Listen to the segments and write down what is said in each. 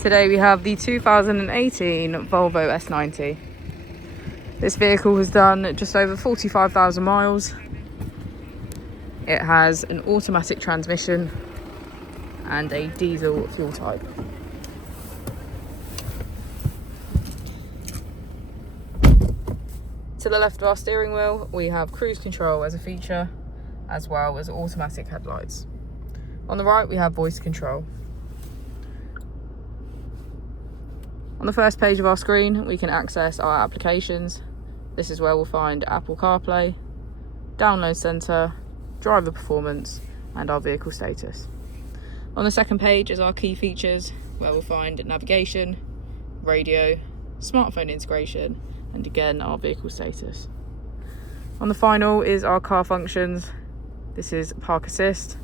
Today we have the 2018 Volvo S90. This vehicle has done just over 45,000 miles. It has an automatic transmission and a diesel fuel type. To the left of our steering wheel, we have cruise control as a feature, as well as automatic headlights. On the right, we have voice control. On the first page of our screen, we can access our applications. This is where we'll find Apple CarPlay, Download Center, Driver Performance, and our vehicle status. On the second page is our key features, where we'll find navigation, radio, smartphone integration, and again our vehicle status. On the final is our car functions. This is park assist,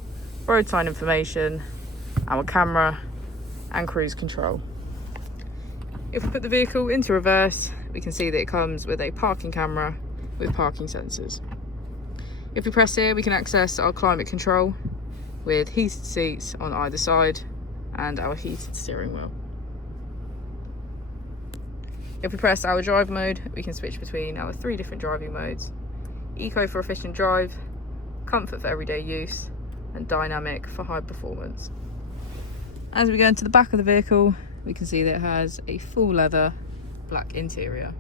road sign information, our camera, and cruise control. If we put the vehicle into reverse, we can see that it comes with a parking camera with parking sensors. If we press here, we can access our climate control with heated seats on either side and our heated steering wheel. If we press our drive mode, we can switch between our 3 different driving modes: Eco for efficient drive, Comfort for everyday use, and Dynamic for high performance. As we go into the back of the vehicle, we can see that it has a full leather black interior.